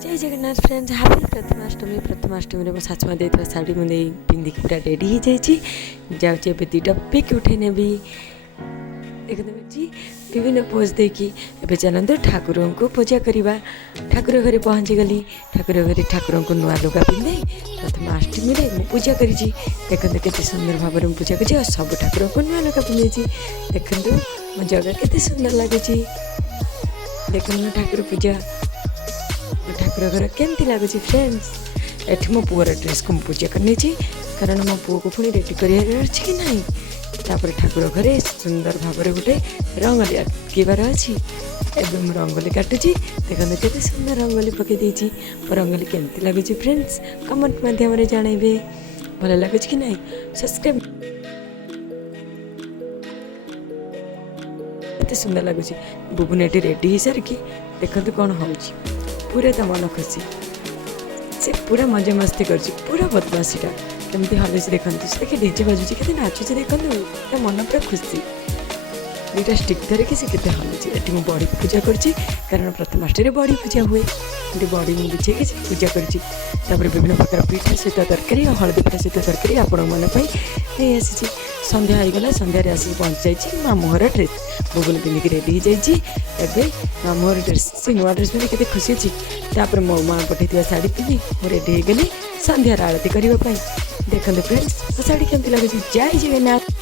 जय Jagannath friends happy Prathamashtami में मो सासुमा देता शाढ़ी मुझे पिंधिक पूरा रेडी हो जाऊँचे दुईटा पिक उठे ने देखते विभिन्न पोज देखी ए चलते ठाकुर को पूजा करवा ठाकुर घरे पहुँची गली ठाकुर घरे ठाकुर को नुआ लुगा पिंधे प्रथमाष्टमी में पूजा करी देखते केते सुंदर भाव में पूजा कर सब ठाकुर को नुआ लुगा पिंधे देखते मो जगह केते सुंदर लगुच देखते ठाकुर पूजा ठाकुर घर केमती लगुच फ्रेंड्स एठी मो पुअर ड्रेस को पूजा करनी कारण मो पु को पुणी रेडी कर कि नहीं तापर ठाकुर घरे सुंदर भाव में गोटे रंगोली आंकबार अच्छी एवं रंगोली काटुची देखते केते सुंदर रंगोली पकई रंगोली केमती लगुच फ्रेंड्स कमेंट माध्यम जानवे भल लगुच कि नहीं सब्सक्राइब केते सुंदर लगुच बुबुन एटी रेडी हो सारिकी देखते कौन हो पूरा तो मन खुशी से पूरा मजा मस्ती कर पूरा बदमाशीटा केमती हलुच देखते देखे डीजे बाजुची के नाचुचे देखते मन पूरा खुशी दुईटा स्टिक धरिकी से केते हलुची एटी मु बड़ी पूजा करछि कारण प्रथमाष्टमी बड़ी पूजा हुए ये बड़ी मुझे बिछे पूजा कर विभिन्न प्रकार पिठा सहित तरकारी और हलदी पिठा सहित तरकारी आपण मन नहीं आसी संध्या होगला संध्यार आसिक पहुँची जाइए मामू घर ड्रेस बुबुन पिंधिक रेडी हो जाइए मामू घर ड्रेस से नुआ ड्रेस पिंधि केते खुशी अच्छी मो माँ पठे शाढ़ी पिंधि मुझे रेडी हो गली संध्यार आरती करने देखते फ्रेंड्स शाढ़ी केमती लगुच जय जगन्नाथ।